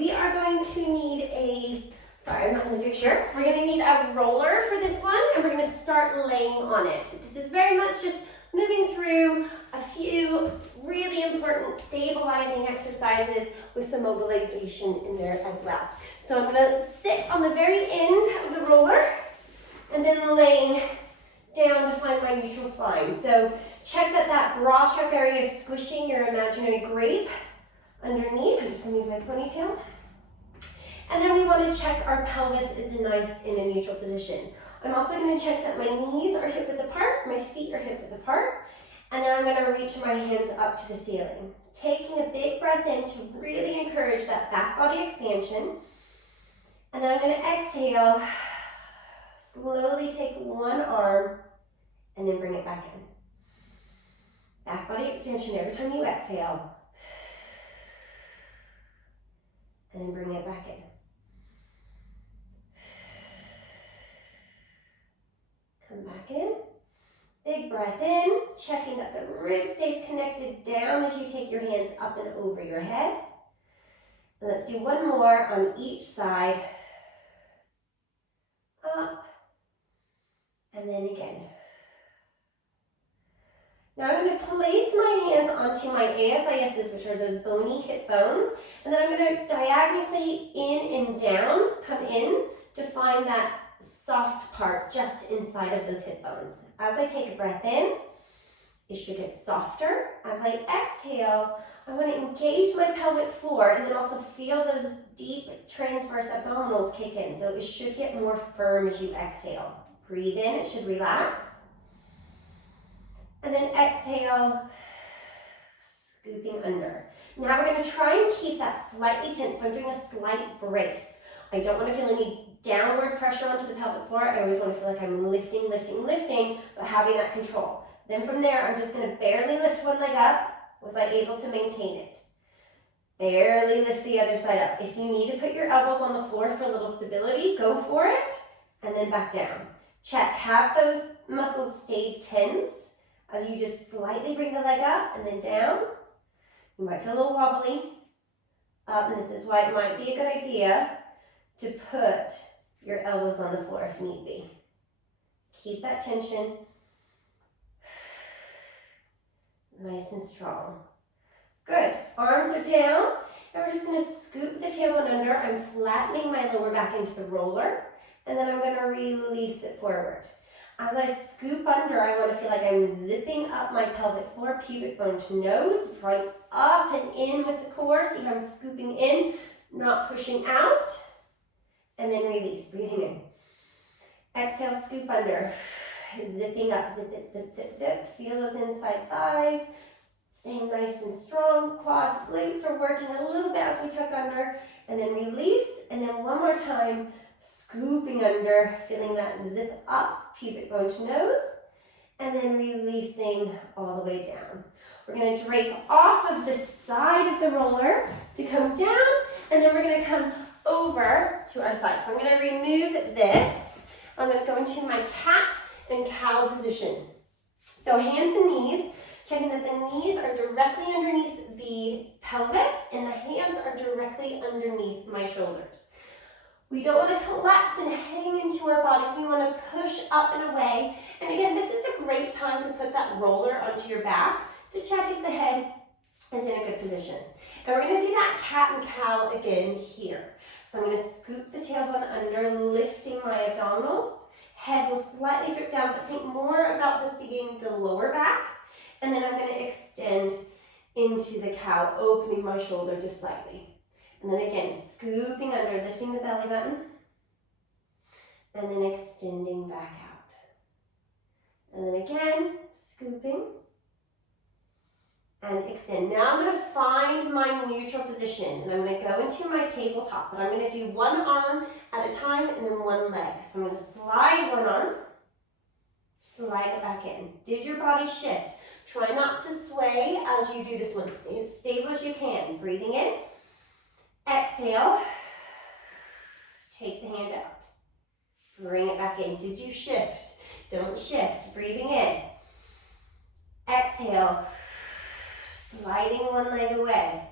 we are going to need a, sorry, I'm not in the picture. We're going to need a roller for this one, and we're going to start laying on it. So this is very much just moving through a few really important stabilizing exercises with some mobilization in there as well. So I'm going to sit on the very end of the roller and then laying down to find my neutral spine. So check that that bra strap area is squishing your imaginary grape underneath. I'm just going to move my ponytail. And then we want to check our pelvis is nice in a neutral position. I'm also going to check that my knees are hip width apart, my feet are hip width apart, and then I'm going to reach my hands up to the ceiling. Taking a big breath in to really encourage that back body expansion. And then I'm going to exhale, slowly take one arm, and then bring it back in. Back body expansion every time you exhale. And then bring it back in. Come back in. Big breath in, checking that the rib stays connected down as you take your hands up and over your head. And let's do one more on each side. Up. And then again. Now I'm going to place my hands onto my ASISs, which are those bony hip bones. And then I'm going to diagonally in and down, come in to find that soft part just inside of those hip bones. As I take a breath in, it should get softer. As I exhale, I want to engage my pelvic floor and then also feel those deep transverse abdominals kick in. So it should get more firm as you exhale. Breathe in, it should relax. And then exhale, scooping under. Now we're going to try and keep that slightly tense. So I'm doing a slight brace. I don't want to feel any downward pressure onto the pelvic floor. I always want to feel like I'm lifting, but having that control. Then from there, I'm just going to barely lift one leg up. Was I able to maintain it? Barely lift the other side up. If you need to put your elbows on the floor for a little stability, go for it. And then back down. Check, have those muscles stay tense as you just slightly bring the leg up and then down. You might feel a little wobbly. Up, and this is why it might be a good idea to put your elbows on the floor if need be. Keep that tension nice and strong. Good. Arms are down. Now we're just going to scoop the tailbone under. I'm flattening my lower back into the roller, and then I'm going to release it forward. As I scoop under, I want to feel like I'm zipping up my pelvic floor, pubic bone to nose, drawing up and in with the core. See how I'm scooping in, not pushing out. And then release, breathing in. Exhale, scoop under. Zipping up, zip it, zip, zip, zip. Feel those inside thighs. Staying nice and strong. Quads, glutes are working a little bit as we tuck under. And then release. And then one more time, scooping under. Feeling that zip up, pubic bone to nose. And then releasing all the way down. We're going to drape off of the side of the roller to come down. And then we're going to come over to our side. So I'm going to remove this. I'm going to go into my cat and cow position. So hands and knees, checking that the knees are directly underneath the pelvis and the hands are directly underneath my shoulders. We don't want to collapse and hang into our bodies. We want to push up and away. And again, this is a great time to put that roller onto your back to check if the head is in a good position. And we're going to do that cat and cow again here. So I'm going to scoop the tailbone under, lifting my abdominals. Head will slightly drip down, but think more about this being the lower back. And then I'm going to extend into the cow, opening my shoulder just slightly. And then again, scooping under, lifting the belly button. And then extending back out. And then again, scooping. And extend. Now I'm going to find my neutral position and I'm going to go into my tabletop, but I'm going to do one arm at a time and then one leg. So I'm going to slide one arm, slide it back in. Did your body shift? Try not to sway as you do this one. Stay as stable as you can. Breathing in. Exhale. Take the hand out. Bring it back in. Did you shift? Don't shift. Breathing in. Exhale. Sliding one leg away.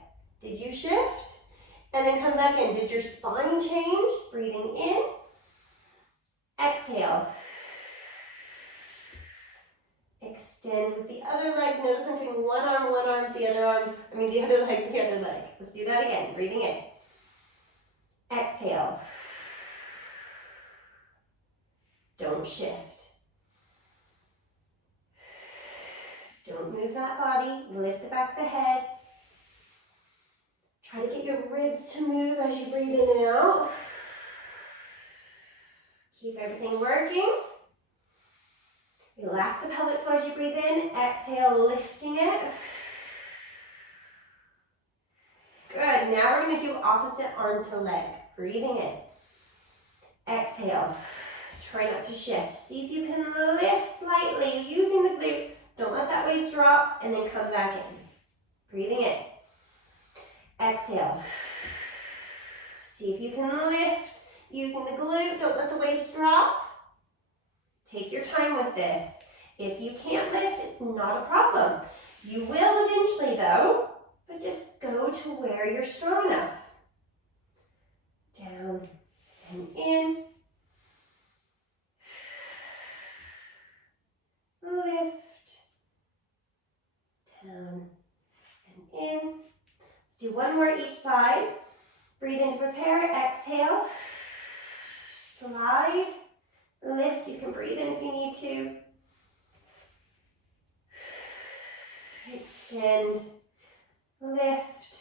Did you shift? and then come back in. Did your spine change? Breathing in. Exhale. Extend with the other leg. Notice I'm doing one arm, the other arm. The other leg, the other leg. Let's do that again. Breathing in. Exhale. Don't shift. Don't move that body. Lift the back of the head. Try to get your ribs to move as you breathe in and out. Keep everything working. Relax the pelvic floor as you breathe in. Exhale, lifting it. Good. Now we're going to do opposite arm to leg. Breathing in. Exhale. Try not to shift. See if you can lift slightly using the glute. Don't let that waist drop, and then come back in. Breathing in. Exhale. See if you can lift using the glute. Don't let the waist drop. Take your time with this. If you can't lift, it's not a problem. You will eventually though, but just go to where you're strong enough. Down and in. Lift. Down and in. Let's do one more each side. Breathe in to prepare. Exhale. Slide. Lift. You can breathe in if you need to. Extend. Lift.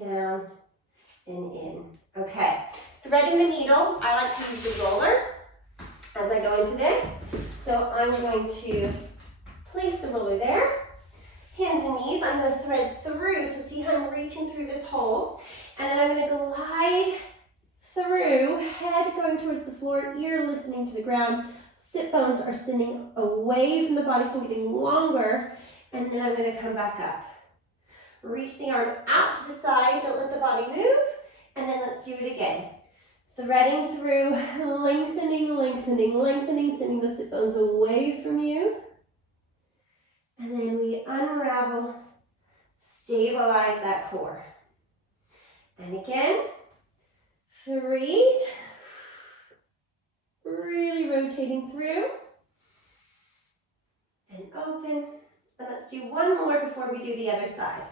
Down and in. Okay. Threading the needle. I like to use the roller as I go into this. So I'm going to place the roller there. Hands and knees. I'm going to thread through. So see how I'm reaching through this hole. And then I'm going to glide through, head going towards the floor, ear listening to the ground. Sit bones are sitting away from the body, so I'm getting longer. And then I'm going to come back up. Reach the arm out to the side. Don't let the body move. And then let's do it again. Threading through, lengthening, lengthening, lengthening, sending the sit bones away from you. And then we unravel, stabilize that core. And again, 3, really rotating through, and open. And let's do one more before we do the other side.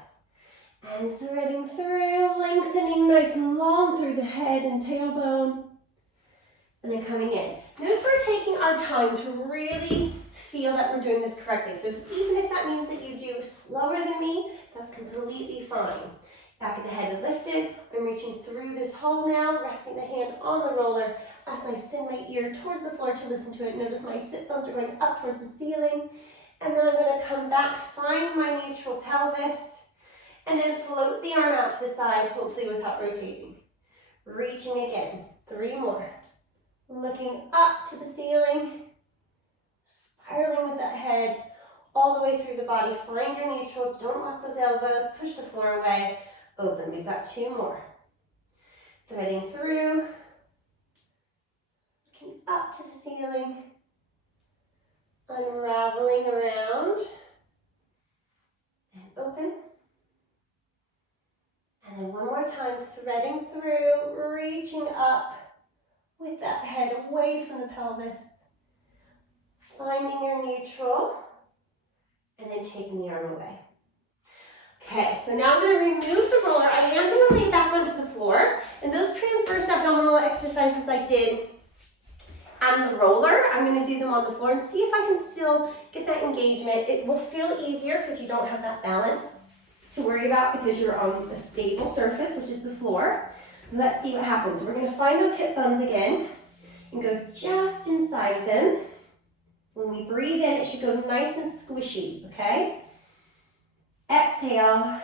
And threading through, lengthening nice and long through the head and tailbone. And then coming in. Notice we're taking our time to really feel that we're doing this correctly. So even if that means that you do slower than me, that's completely fine. Back of the head is lifted. I'm reaching through this hole now, resting the hand on the roller as I send my ear towards the floor to listen to it. Notice my sit bones are going up towards the ceiling. And then I'm going to come back, find my neutral pelvis, and then float the arm out to the side, hopefully without rotating. Reaching again. 3 more. Looking up to the ceiling, spiraling with that head all the way through the body. Find your neutral. Don't lock those elbows. Push the floor away. Open. We've got 2 more. Threading through, looking up to the ceiling, unraveling around, and open. And then one more time, threading through, reaching up with that head away from the pelvis. Finding your neutral, and then taking the arm away. Okay, so now I'm going to remove the roller. I am going to lay it back onto the floor. And those transverse abdominal exercises I did on the roller, I'm going to do them on the floor and see if I can still get that engagement. It will feel easier because you don't have that balance to worry about because you're on a stable surface, which is the floor. Let's see what happens. So we're going to find those hip bones again and go just inside of them. When we breathe in, it should go nice and squishy, okay? Exhale,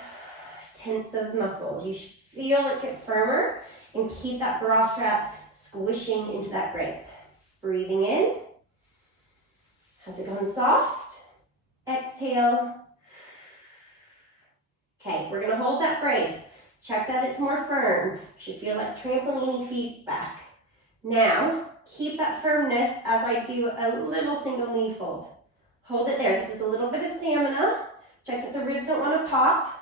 tense those muscles. You should feel it get firmer and keep that bra strap squishing into that grip. Breathing in. Has it gone soft? Exhale. Okay, we're going to hold that brace. Check that it's more firm. Should feel like trampoline feet back. Now, keep that firmness as I do a little single knee fold. Hold it there. This is a little bit of stamina. Check that the ribs don't want to pop.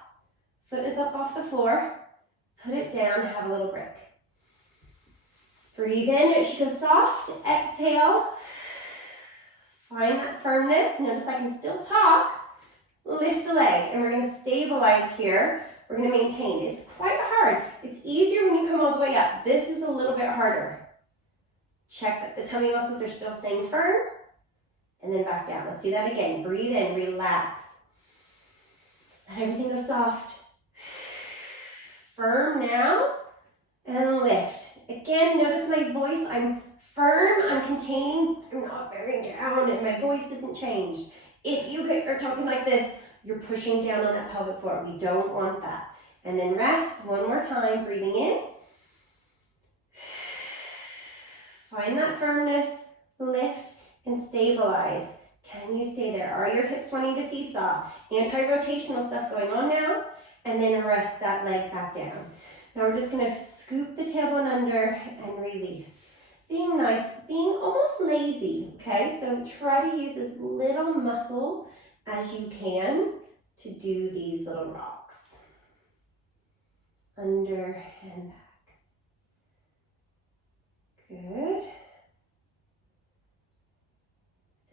Foot is up off the floor. Put it down, have a little break. Breathe in, it should go soft. Exhale. Find that firmness. Notice I can still talk. Lift the leg, and we're going to stabilize here. We're going to maintain. It's quite hard. It's easier when you come all the way up. This is a little bit harder. Check that the tummy muscles are still staying firm, and then back down. Let's do that again. Breathe in, relax. Let everything go soft. Firm now, and lift. Again, notice my voice. I'm firm, I'm containing, I'm not bearing down, and my voice isn't changed. If you are talking like this, you're pushing down on that pelvic floor. We don't want that. And then rest one more time, breathing in. Find that firmness, lift, and stabilize. Can you stay there? Are your hips wanting to seesaw? Anti-rotational stuff going on now. And then rest that leg back down. Now we're just gonna scoop the tailbone under and release. Being nice, being almost lazy, okay? So try to use as little muscle as you can to do these little rocks. Under and back. Good.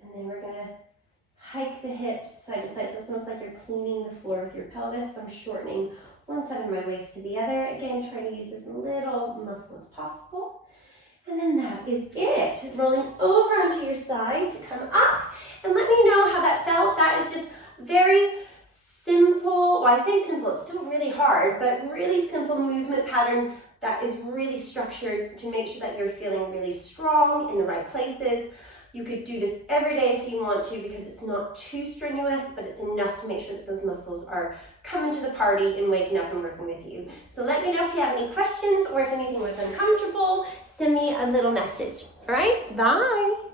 And then we're gonna hike the hips side to side. So it's almost like you're cleaning the floor with your pelvis. I'm shortening one side of my waist to the other. Again, try to use as little muscle as possible. And then that is it. Rolling over onto your side to come up. And let me know how that felt. That is just very simple. Well, I say simple, it's still really hard, but really simple movement pattern that is really structured to make sure that you're feeling really strong in the right places. You could do this every day if you want to because it's not too strenuous, but it's enough to make sure that those muscles are coming to the party and waking up and working with you. So let me know if you have any questions or if anything was uncomfortable, send me a little message. All right, bye.